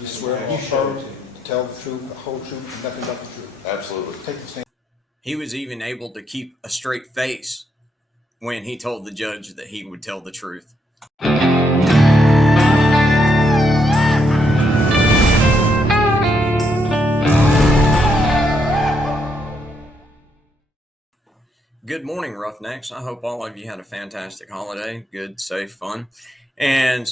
You swear or affirm to tell the truth, the whole truth, and nothing but the truth. Absolutely. Take the stand. He was even able to keep a straight face when he told the judge that he would tell the truth. Good morning, Roughnecks. I hope all of you had a fantastic holiday. Good, safe, fun. And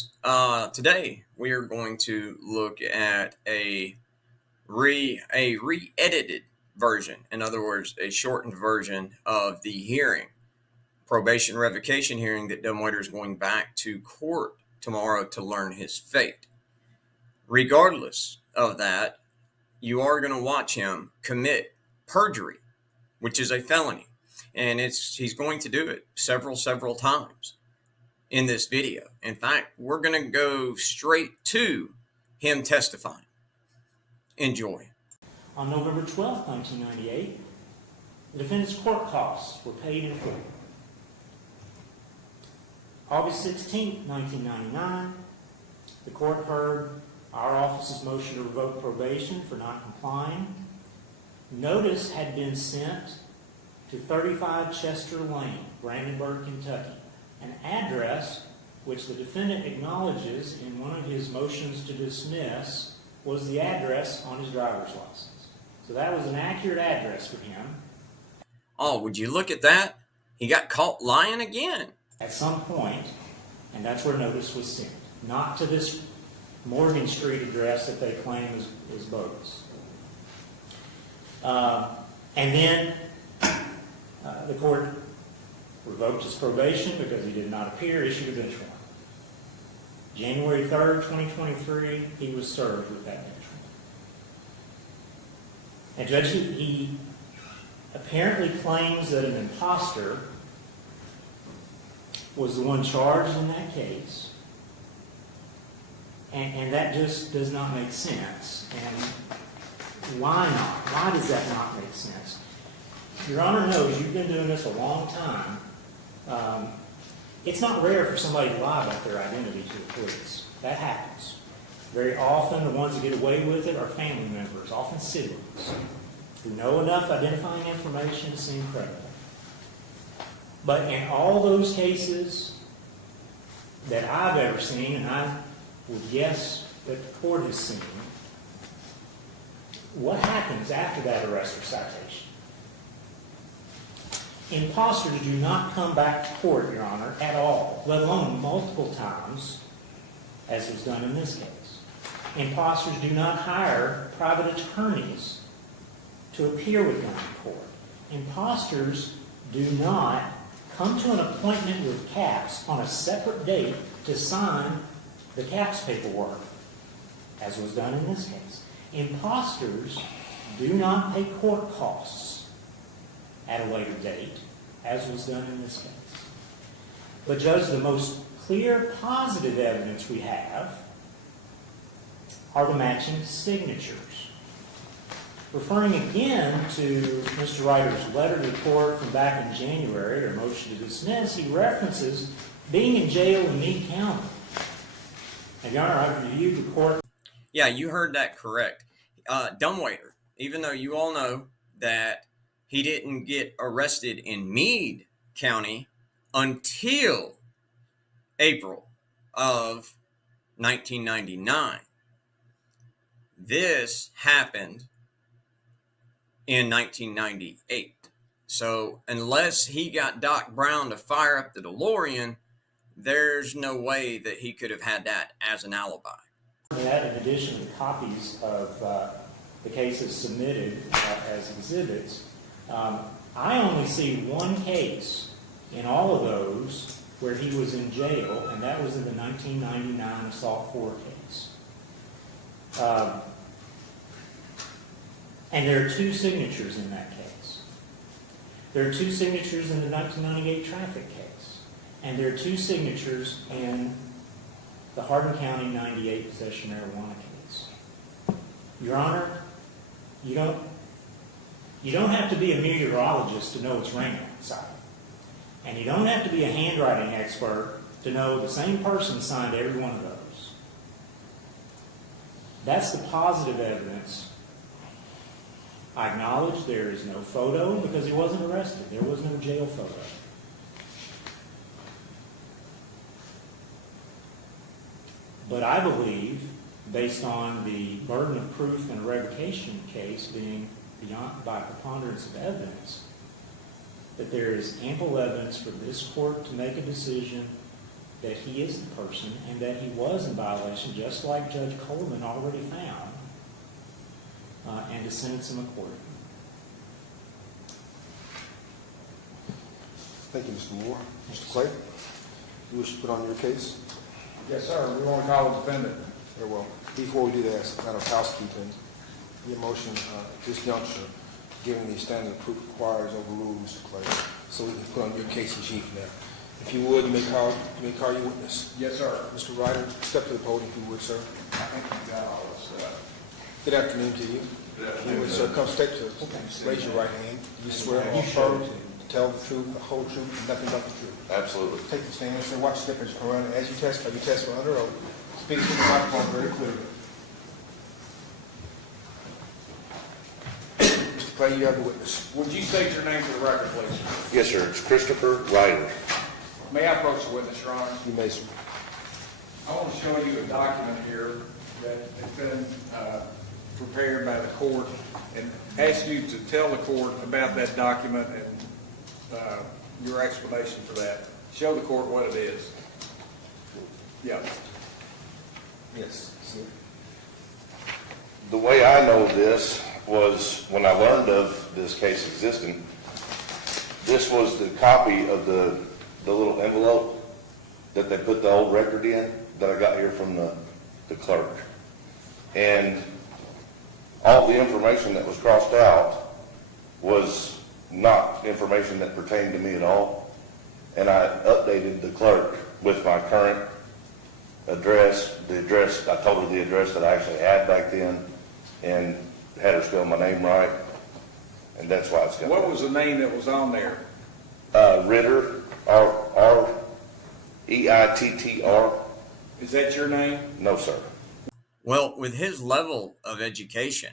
today we are going to look at a re-edited version. In other words, a shortened version of the hearing, probation revocation hearing that Dumbwaiter is going back to court tomorrow to learn his fate. Regardless of that, you are going to watch him commit perjury, which is a felony. And he's going to do it several times in this video. In fact, we're going to go straight to him testifying. Enjoy. On November 12, 1998, the defendant's court costs were paid in full. August 16, 1999, the court heard our office's motion to revoke probation for not complying. Notice had been sent to 35 Chester Lane, Brandenburg, Kentucky, an address which the defendant acknowledges in one of his motions to dismiss was the address on his driver's license. So that was an accurate address for him. Oh, would you look at that? He got caught lying again. At some point, and that's where notice was sent, not to this Morgan Street address that they claim is bogus. And then the court revoked his probation because he did not appear, issued a bench warrant. January 3rd, 2023, he was served with that bench warrant. And Judge, he apparently claims that an imposter was the one charged in that case, and that just does not make sense. And why not? Why does that not make sense? Your Honor knows you've been doing this a long time. It's not rare for somebody to lie about their identity to the police. That happens. Very often, the ones that get away with it are family members, often siblings, who know enough identifying information to seem credible. But in all those cases that I've ever seen, and I would guess that the court has seen, what happens after that arrest or citation? Imposters do not come back to court, Your Honor, at all, let alone multiple times, as was done in this case. Imposters do not hire private attorneys to appear with them in court. Imposters do not come to an appointment with CAPS on a separate date to sign the CAPS paperwork, as was done in this case. Imposters do not pay court costs at a later date, as was done in this case. But Judge, the most clear positive evidence we have are the matching signatures. Referring again to Mr. Ryder's letter to the court from back in January, or motion to dismiss, he references being in jail in Meade County. And Your Honor, I've reviewed the court. Yeah, you heard that correct. Dumbwaiter, even though you all know that he didn't get arrested in Meade County until April of 1999. This happened in 1998. So unless he got Doc Brown to fire up the DeLorean, there's no way that he could have had that as an alibi. That, in addition to copies of the cases submitted as exhibits, I only see one case in all of those where he was in jail, and that was in the 1999 Assault 4 case. And there are two signatures in that case. There are two signatures in the 1998 traffic case. And there are two signatures in the Hardin County 98 possession marijuana case. Your Honor, you don't have to be a meteorologist to know it's raining outside. And you don't have to be a handwriting expert to know the same person signed every one of those. That's the positive evidence. I acknowledge there is no photo because he wasn't arrested. There was no jail photo. But I believe, based on the burden of proof in a revocation case being beyond by preponderance of evidence, that there is ample evidence for this court to make a decision that he is the person and that he was in violation, just like Judge Coleman already found, and to sentence him accordingly. Thank you, Mr. Moore. Mr. Clay, you wish to put on your case? Yes, sir. We want to call the defendant. Very well. Before we do that, as a matter of housekeeping, your motion at this juncture, given the standard of proof requires overruled, Mr. Clay, so we can put on your case in chief now. If you would, you may call your witness. Yes, sir. Mr. Ryder, step to the podium if you would, sir. I think we got all this stuff. Good afternoon to you. Good If you would, sir, come straight to us. Raise your right hand. You swear or affirm to tell the truth, the whole truth, and nothing but the truth. Absolutely. Take the stand, sir. Watch the step as you come around. As you testify, you testify under oath. Speak to the microphone very clearly. Mr. Clay, you have the witness. Would you state your name for the record, please? Yes, sir. It's Christopher Ryder. May I approach the witness, Your Honor? You may, sir. I want to show you a document here that has been prepared by the court and ask you to tell the court about that document and your explanation for that. Show the court what it is. Yeah. Yes, sir. The way I know this was when I learned of this case existing, this was the copy of the little envelope that they put the old record in that I got here from the clerk. And all the information that was crossed out was not information that pertained to me at all. And I updated the clerk with my current address, I told her the address that I actually had back then, and had her spell my name right. And that's why it's got. What was the name that was on there? Ritter, R-E-I-T-T-R. Is that your name? No, sir. Well, with his level of education,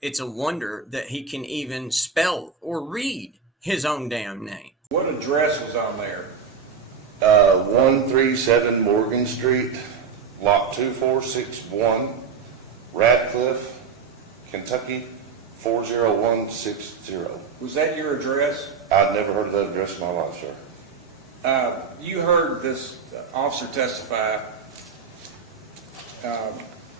it's a wonder that he can even spell or read his own damn name. What address was on there? 137 Morgan Street, Lot 2461, Radcliffe, Kentucky, 40160. Was that your address? I'd never heard of that address in my life, sir. You heard this officer testify,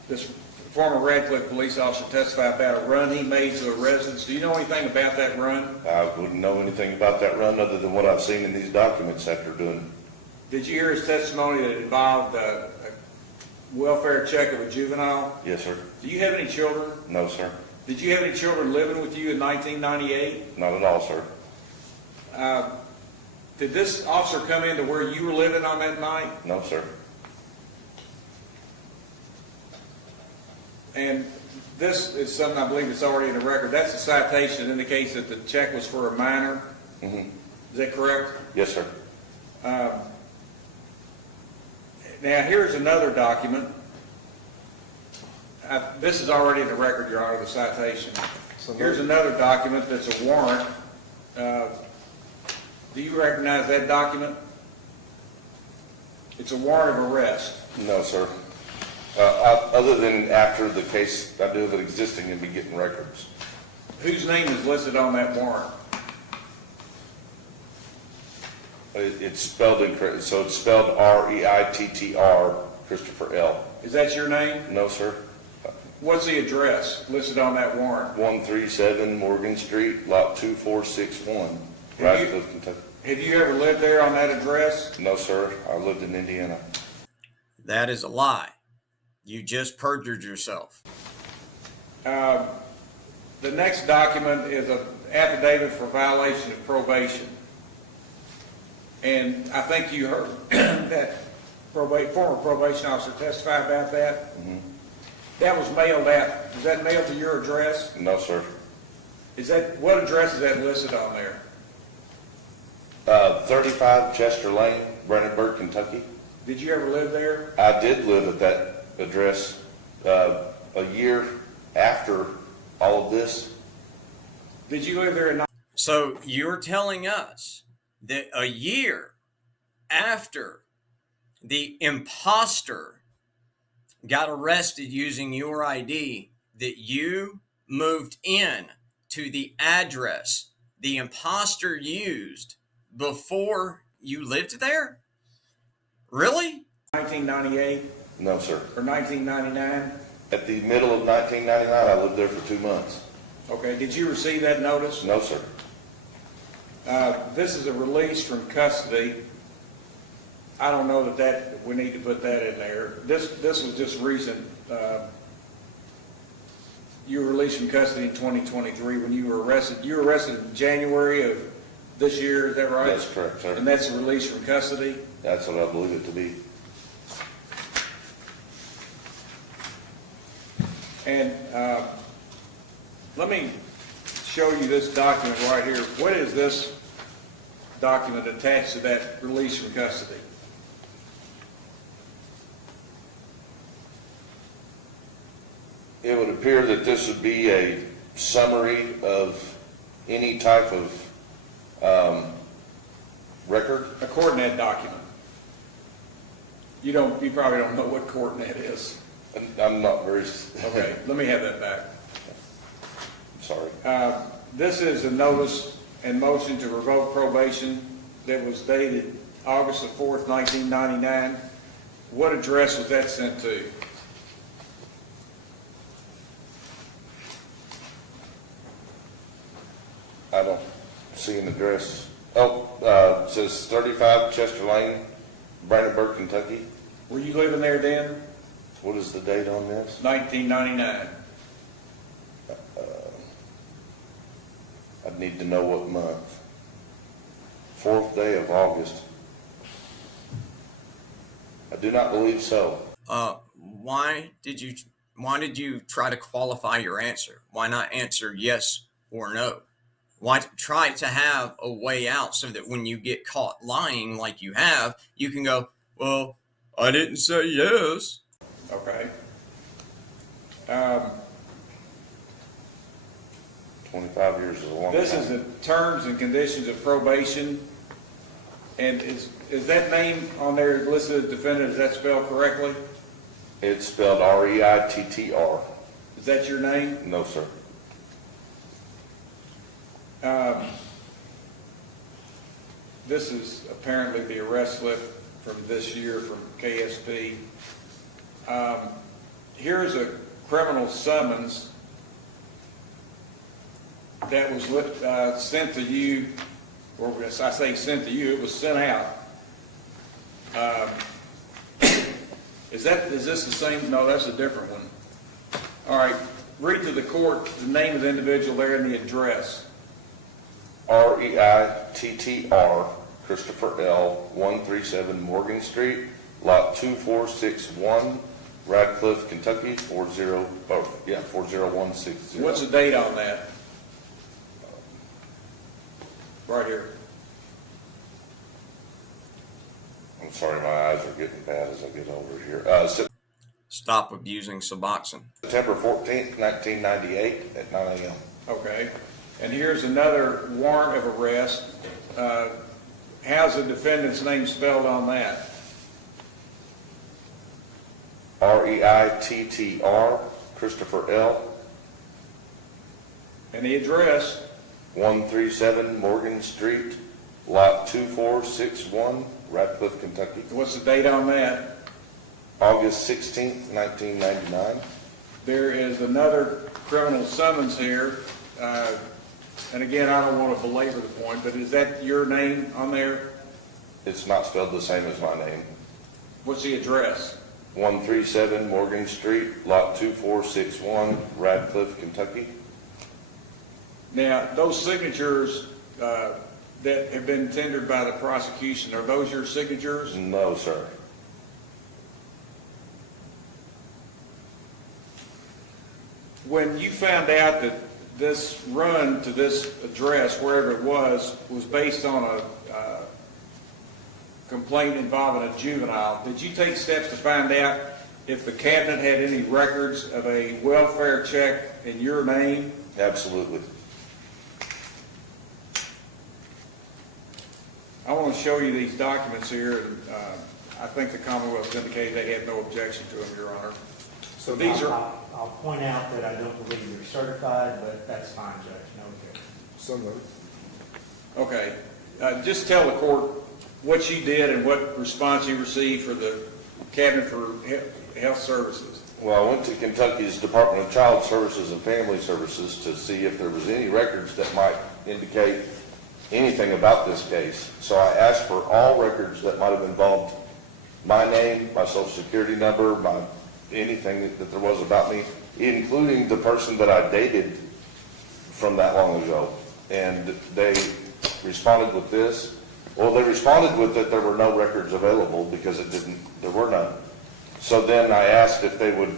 this former Radcliffe police officer testify about a run he made to a residence. Do you know anything about that run? I wouldn't know anything about that run other than what I've seen in these documents after doing. Did you hear his testimony that involved a welfare check of a juvenile? Yes, sir. Do you have any children? No, sir. Did you have any children living with you in 1998? Not at all, sir. Did this officer come into where you were living on that night? No, sir. And this is something I believe it's already in the record. That's a citation that indicates that the check was for a minor. Mm-hmm. Is that correct? Yes, sir. Now, here's another document. This is already in the record, Your Honor, the citation. Here's another document that's a warrant. Do you recognize that document? It's a warrant of arrest. No, sir. Other than after the case, I do have it existing and be getting records. Whose name is listed on that warrant? It's spelled incorrect, so it's spelled R-E-I-T-T-R, Christopher L. Is that your name? No, sir. What's the address listed on that warrant? 137 Morgan Street, Lot 2461, Radcliffe, Kentucky. Have you ever lived there on that address? No, sir. I lived in Indiana. That is a lie. You just perjured yourself. The next document is an affidavit for violation of probation. And I think you heard that former probation officer testify about that. Mm-hmm. That was mailed out. Was that mailed to your address? No, sir. What address is that listed on there? 35 Chester Lane, Brandenburg, Kentucky. Did you ever live there? I did live at that address a year after all of this. Did you live there in So you're telling us that a year after the imposter got arrested using your ID, that you moved in to the address the imposter used before you lived there? Really? 1998 No, sir. or 1999? At the middle of 1999, I lived there for 2 months. Okay, did you receive that notice? No, sir. This is a release from custody. I don't know that we need to put that in there. This was just recent. You were released from custody in 2023 when you were arrested. You were arrested in January of this year, is that right? That's correct, sir. And that's a release from custody? That's what I believe it to be. And let me show you this document right here. What is this document attached to that release from custody? It would appear that this would be a summary of any type of record. A coordinate document. You probably don't know what coordinate is. I'm not very, Okay, let me have that back. I'm sorry. This is a notice and motion to revoke probation that was dated August the 4th, 1999. What address was that sent to? I don't see an address. Oh, it says 35 Chester Lane, Brandenburg, Kentucky. Were you living there then? What is the date on this? 1999. I'd need to know what month. 4th day of August. I do not believe so. Why did you try to qualify your answer? Why not answer yes or no? Why try to have a way out so that when you get caught lying like you have, you can go, well, I didn't say yes. Okay. 25 years is a long time. This is the terms and conditions of probation. And is that name on there listed as defendant, is that spelled correctly? It's spelled R-E-I-T-T-R. Is that your name? No, sir. This is apparently the arrest slip from this year from KSP. Here's a criminal summons that was sent to you, or I say sent to you, it was sent out. Is this the same? No, that's a different one. All right, read to the court the name of the individual there and the address. R-E-I-T-T-R, Christopher L., 137 Morgan Street, Lot 2461, Radcliffe, Kentucky, 40160. What's the date on that? Right here. I'm sorry, my eyes are getting bad as I get over here. Stop abusing Suboxone. September 14th, 1998 at 9 a.m. Okay. And here's another warrant of arrest. How's the defendant's name spelled on that? R-E-I-T-T-R, Christopher L., And the address? 137 Morgan Street, Lot 2461, Radcliffe, Kentucky. What's the date on that? August 16th, 1999. There is another criminal summons here. And again, I don't want to belabor the point, but is that your name on there? It's not spelled the same as my name. What's the address? 137 Morgan Street, Lot 2461, Radcliffe, Kentucky. Now, those signatures that have been tendered by the prosecution, are those your signatures? No, sir. When you found out that this run to this address, wherever it was based on a complaint involving a juvenile, did you take steps to find out if the cabinet had any records of a welfare check in your name? Absolutely. I want to show you these documents here, and I think the Commonwealth indicated they had no objection to them, Your Honor. So these are, I'll point out that I don't believe you're certified, but that's fine, Judge, no objection. So moved. okay. Just tell the court what you did and what response you received for the Cabinet for Health Services. Well, I went to Kentucky's Department of Child Services and Family Services to see if there was any records that might indicate anything about this case. So I asked for all records that might have involved my name, my social security number, anything that there was about me, including the person that I dated from that long ago. And they responded with this. Well, they responded with that there were no records available because there were none. So then I asked if they would,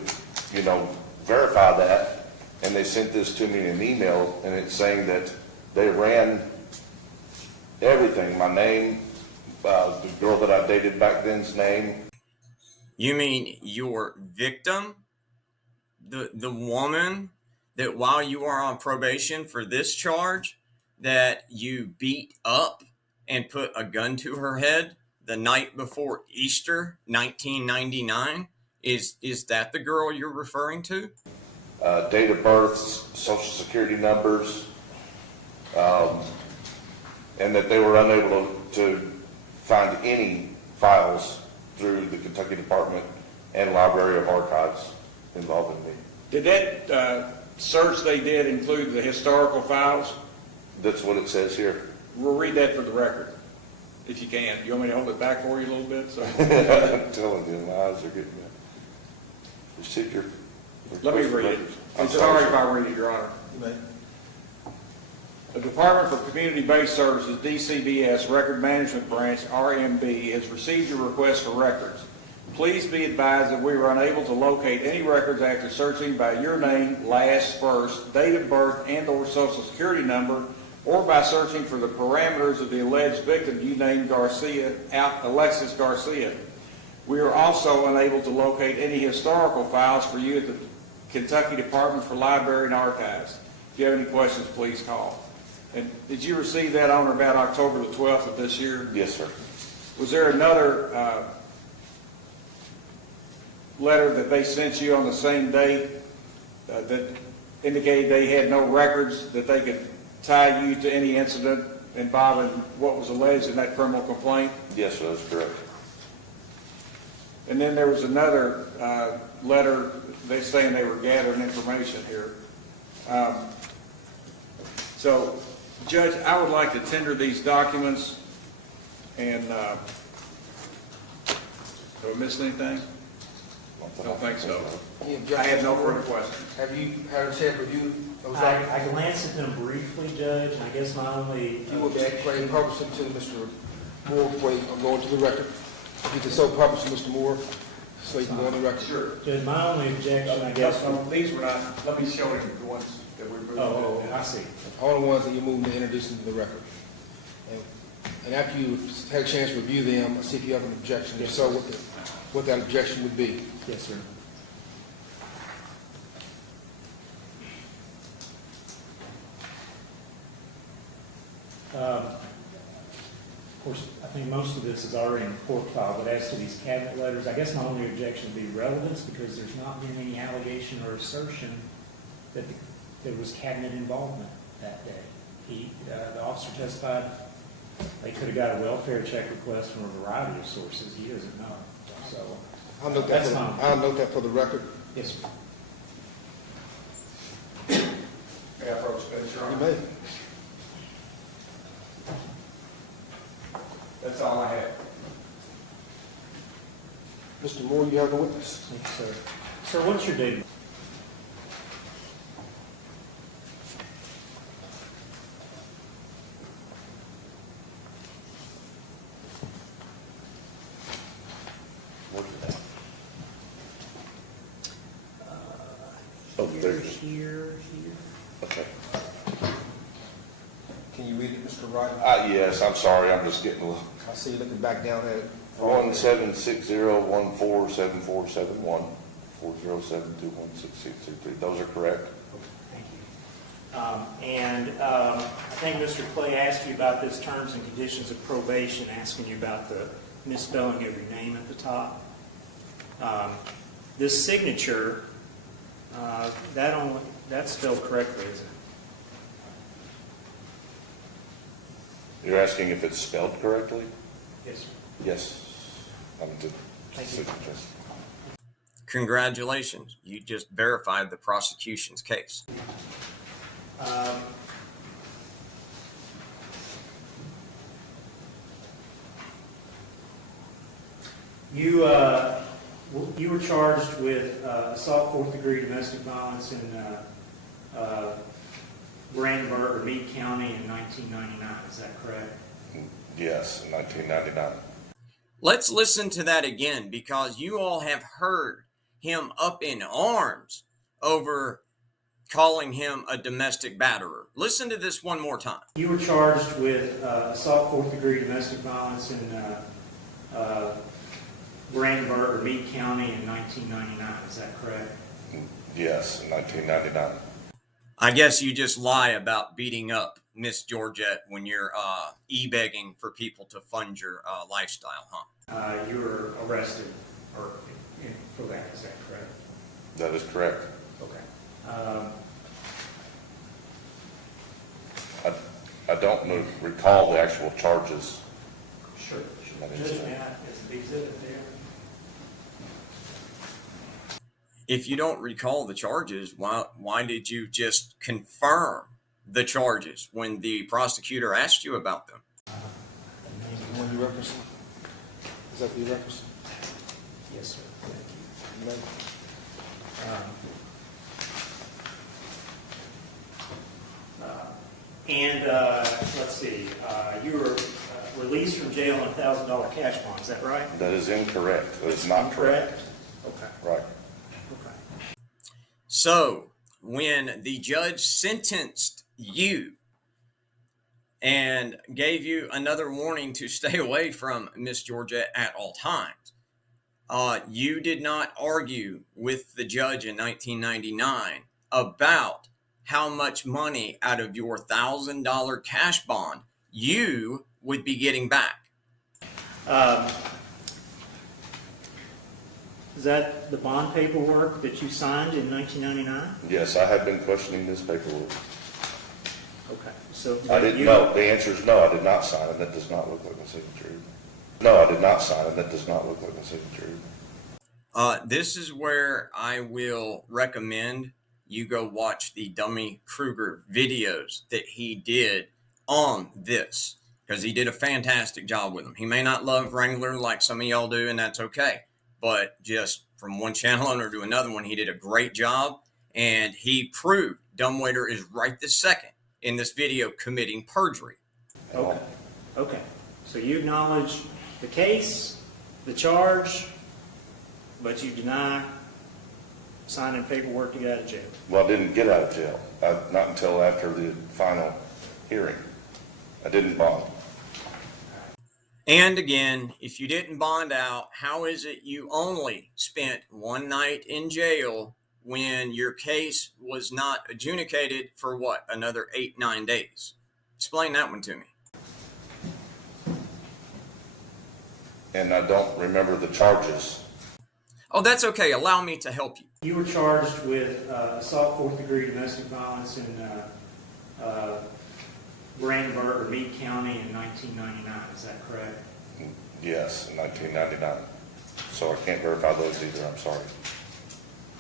verify that, and they sent this to me in an email, and it's saying that they ran everything, my name, the girl that I dated back then's name. You mean your victim? The woman that while you are on probation for this charge, that you beat up and put a gun to her head the night before Easter 1999? Is that the girl you're referring to? Date of births, social security numbers, and that they were unable to find any files through the Kentucky Department and Library of Archives involving me. Did that search they did include the historical files? That's what it says here. We'll read that for the record, if you can. You want me to hold it back for you a little bit? So I'm telling you, my eyes are getting that. Just take your. let me read it. I'm sorry if I read it, Your Honor. You may. The Department for Community-Based Services, DCBS, Record Management Branch, RMB, has received your request for records. Please be advised that we were unable to locate any records after searching by your name, last, first, date of birth, and/or social security number, or by searching for the parameters of the alleged victim you named Alexis Garcia. We are also unable to locate any historical files for you at the Kentucky Department for Library and Archives. If you have any questions, please call. And did you receive that on or about October the 12th of this year? Yes, sir. Was there another letter that they sent you on the same date that indicated they had no records that they could tie you to any incident involving what was alleged in that criminal complaint? Yes, sir, that's correct. And then there was another letter, they saying they were gathering information here. So, Judge, I would like to tender these documents, and do I miss anything? Don't think so. Any I objections? have no further questions. Have you had a chance to review those I documents? glanced at them briefly, Judge, and I guess my only If you would explain, publish them to Mr. Moore before you go into the record. If you could so publish them, Mr. Moore, so you can go on the record. Sure. Judge, my only objection, I guess. These were not, let me show you the ones that we moved. Oh, I see. All the ones that you're moving to introduce into the record. And after you've had a chance to review them, see if you have an objection. If so, what that objection would be. Yes, sir. Of course, I think most of this is already in the court file, but as to these cabinet letters, I guess my only objection would be relevance, because there's not been any allegation or assertion that there was cabinet involvement that day. The officer testified they could have got a welfare check request from a variety of sources. He doesn't know. So I'll note that's that. fine. I'll note that for the record. Yes, sir. May I approach, Your Honor? You may. That's all I have. Mr. Moore, you have the witness. Thank you, sir. Sir, what's your date? Oh, there's, Here. okay. Can you read it, Mr. Wright? Yes, I'm sorry, I'm just getting a little. I see you looking back down at it. 1760147471 407216623. Those are correct. Thank you. I think Mr. Clay asked you about this terms and conditions of probation, asking you about the misspelling of your name at the top. This signature, that's spelled correctly, isn't it? You're asking if it's spelled correctly? Yes, sir. Yes. Thank you. Congratulations. You just verified the prosecution's case. You were charged with assault, fourth-degree domestic violence in Brandenburg or Meade County in 1999. Is that correct? Yes, in 1999. Let's listen to that again, because you all have heard him up in arms over calling him a domestic batterer. Listen to this one more time. You were charged with assault, fourth-degree domestic violence in Brandenburg or Meade County in 1999. Is that correct? Yes, in 1999. I guess you just lie about beating up Miss Georgette when you're e-begging for people to fund your lifestyle, huh? You were arrested for that. Is that correct? That is correct. Okay. I don't recall the actual charges. Sure. Judge Matt, it's the exhibit there. If you don't recall the charges, why did you just confirm the charges when the prosecutor asked you about them? When you reference, is that what you reference? Yes, sir. Let's see, you were released from jail on a $1,000 cash bond, is that right? That is incorrect. That is not correct. Okay. Right. Okay. So, when the judge sentenced you and gave you another warning to stay away from Miss Georgette at all times, you did not argue with the judge in 1999 about how much money out of your $1,000 cash bond you would be getting back. Is that the bond paperwork that you signed in 1999? Yes, I have been questioning this paperwork. Okay. So I didn't know. The answer is no, I did not sign it. That does not look like my signature. No, I did not sign it. That does not look like my signature. This is where I will recommend you go watch the Dummy Kruger videos that he did on this, because he did a fantastic job with them. He may not love Wrangler like some of y'all do, and that's okay. But just from one channel owner to another one, he did a great job, and he proved Dumbwaiter is right this second in this video committing perjury. Okay. Okay. So you acknowledge the case, the charge, but you deny signing paperwork to get out of jail. Well, I didn't get out of jail. Not until after the final hearing. I didn't bond. And again, if you didn't bond out, how is it you only spent one night in jail when your case was not adjudicated for what, another 8-9 days? Explain that one to me. And I don't remember the charges. Oh, that's okay. Allow me to help you. You were charged with assault, fourth-degree domestic violence in Brandenburg or Meade County in 1999. Is that correct? Yes, in 1999. So I can't verify those either. I'm sorry.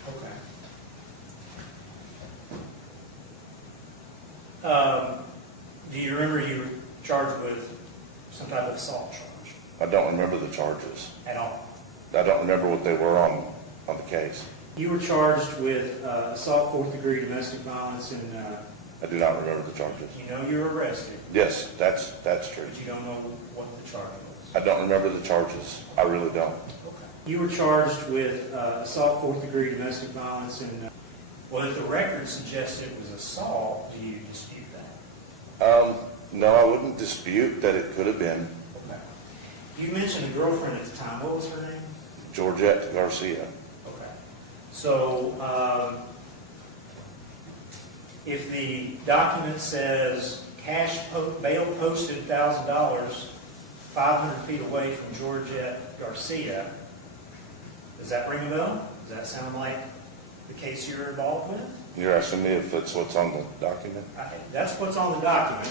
Okay. Do you remember you were charged with some type of assault charge? I don't remember the charges. At all? I don't remember what they were on the case. You were charged with assault, fourth-degree domestic violence in... I do not remember the charges. You know you were arrested. Yes, that's true. But you don't know what the charge was. I don't remember the charges. I really don't. Okay. You were charged with assault, fourth-degree domestic violence in... well, if the record suggests it was assault, do you dispute that? No, I wouldn't dispute that it could have been. Okay. You mentioned a girlfriend at the time. What was her name? Georgette Garcia. Okay. So, if the document says bail posted $1,000 500 feet away from Georgette Garcia, does that ring a bell? Does that sound like the case you're involved with? You're asking me if that's what's on the document? That's what's on the document.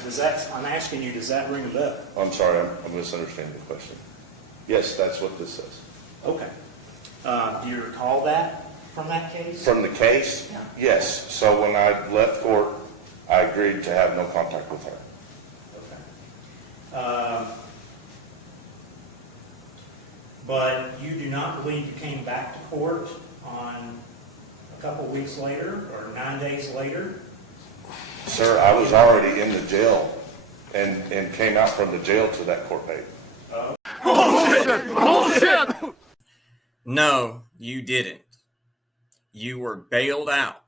I'm asking you, does that ring a bell? I'm sorry, I'm misunderstanding the question. Yes, that's what this says. Okay. Do you recall that from that case? From the case? Yeah. Yes. So when I left court, I agreed to have no contact with her. Okay. But you do not believe you came back to court on a couple of weeks later or 9 days later? Sir, I was already in the jail and came out from the jail to that court date. No, you didn't. You were bailed out.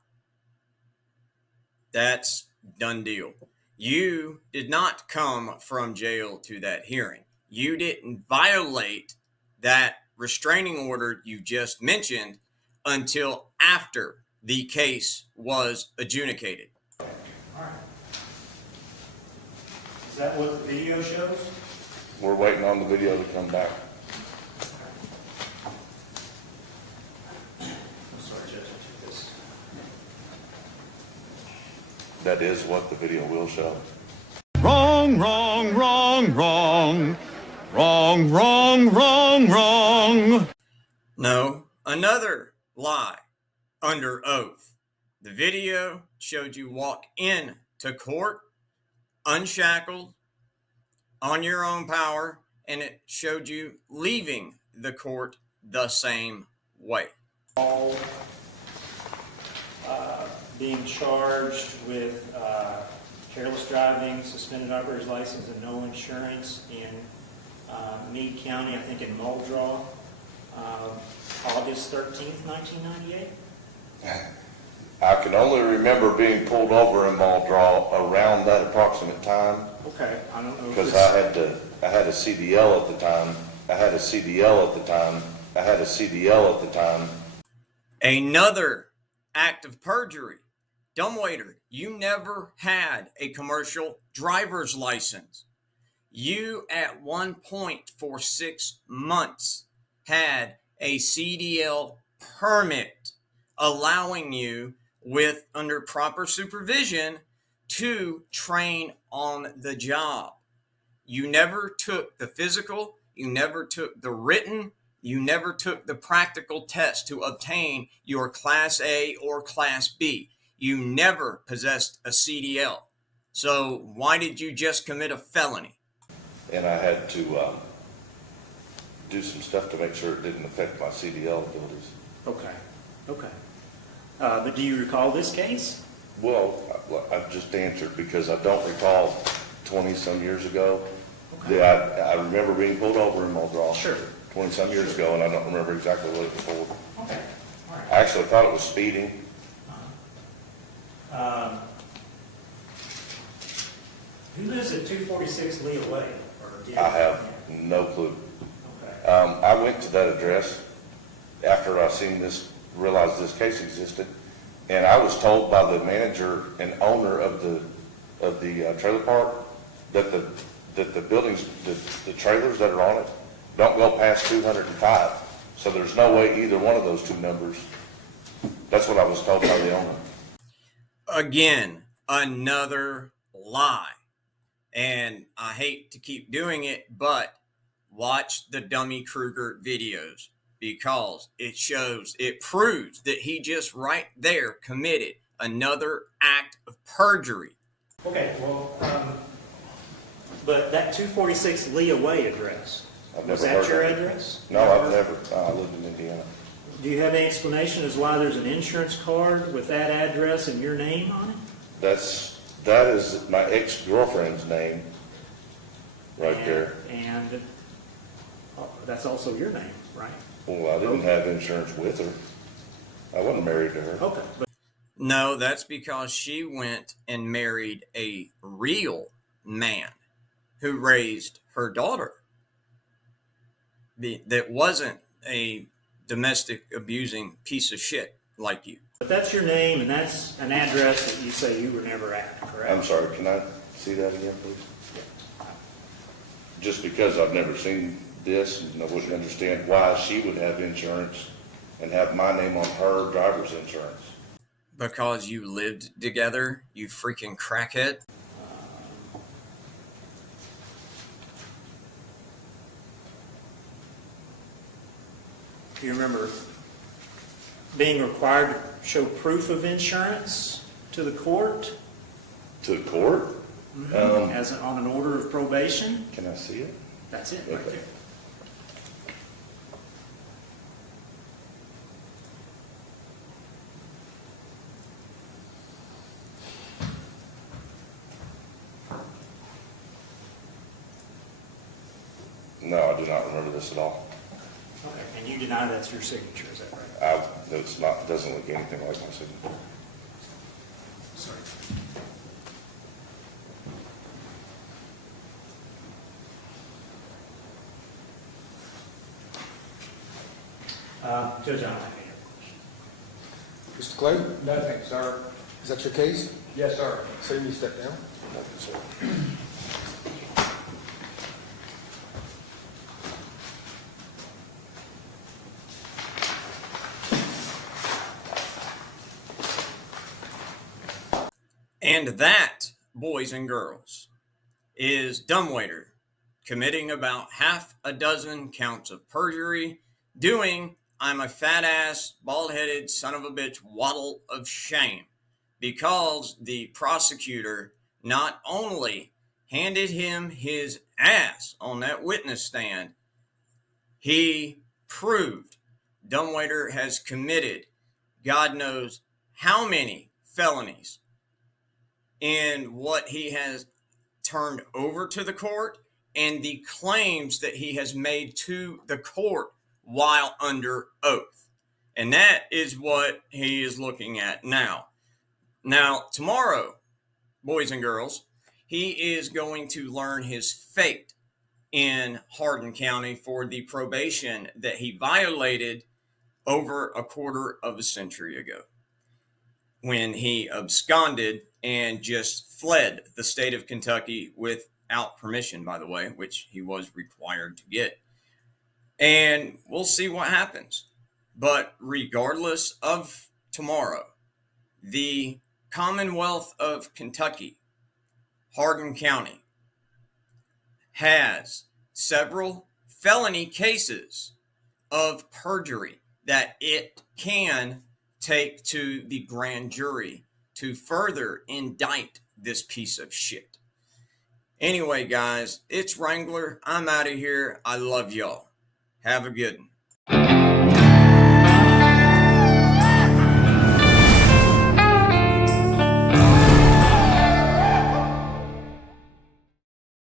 That's done deal. You did not come from jail to that hearing. You didn't violate that restraining order you just mentioned until after the case was adjudicated. All right. Is that what the video shows? We're waiting on the video to come back. I'm sorry, Judge, I took this. That is what the video will show. Wrong, wrong, wrong, wrong. Wrong, wrong, wrong, wrong. No, another lie under oath. The video showed you walk in to court unshackled, on your own power, and it showed you leaving the court the same way. All being charged with careless driving, suspended operator's license, and no insurance in Meade County, I think in Muldraw, August 13th, 1998. I can only remember being pulled over in Muldraw around that approximate time Okay, I don't know if because it's... I had a CDL at the time. Another act of perjury. Dumbwaiter, you never had a commercial driver's license. You, at one point for 6 months, had a CDL permit allowing you, with under proper supervision, to train on the job. You never took the physical, you never took the written, you never took the practical test to obtain your Class A or Class B. You never possessed a CDL. So why did you just commit a felony? And I had to do some stuff to make sure it didn't affect my CDL abilities. Okay, okay. But do you recall this case? Well, I've just answered because I don't recall 20-some years ago. Okay. I remember being pulled over in Muldraw. Sure. 20-some years ago, and I don't remember exactly what it was for. Okay, all right. I actually thought it was speeding. Who lives at 246 Lee Way? I have no clue. Okay. I went to that address after I realized this case existed, and I was told by the manager and owner of the trailer park that the buildings, the trailers that are on it, don't go past 205. So there's no way either one of those two numbers. That's what I was told by the owner. Again, another lie. And I hate to keep doing it, but watch the Dummy Kruger videos because it proves that he just right there committed another act of perjury. Okay, well, but that 246 Lee Way address, I've was never that heard your of it. address? No, I've never. I lived in Indiana. Do you have any explanation as why there's an insurance card with that address and your name on it? That is my ex-girlfriend's name right there. And that's also your name, right? Well, I didn't have insurance with her. I wasn't married to her. Okay. No, that's because she went and married a real man who raised her daughter. that wasn't a domestic abusing piece of shit like you. But that's your name, and that's an address that you say you were never at, correct? I'm sorry, can I see that again, please? Just because I've never seen this, and I wouldn't understand why she would have insurance and have my name on her driver's insurance. Because you lived together, you freaking crackhead. You remember being required to show proof of insurance to the court To the court? as on an order of probation? Can I see it? That's it, right Okay. there. No, I do not remember this at all. Okay. And you deny that's your signature, is that right? It's not, doesn't look anything like my signature. Sorry. Judge, I don't have any other questions. Mr. Clay, Nothing, sir. is that your case? Yes, sir. Sir, you step down. And that, boys and girls, is Dumbwaiter committing about half a dozen counts of perjury, doing I'm a fat ass, bald headed son of a bitch waddle of shame, because the prosecutor not only handed him his ass on that witness stand, he proved Dumbwaiter has committed God knows how many felonies in what he has turned over to the court and the claims that he has made to the court while under oath. And that is what he is looking at now. Now, tomorrow, boys and girls, he is going to learn his fate in Hardin County for the probation that he violated over a quarter of a century ago, when he absconded and just fled the state of Kentucky without permission, by the way, which he was required to get. And we'll see what happens. But regardless of tomorrow, the Commonwealth of Kentucky, Hardin County, has several felony cases of perjury that it can take to the grand jury to further indict this piece of shit. Anyway, guys, it's Wrangler. I'm out of here. I love y'all. Have a good one.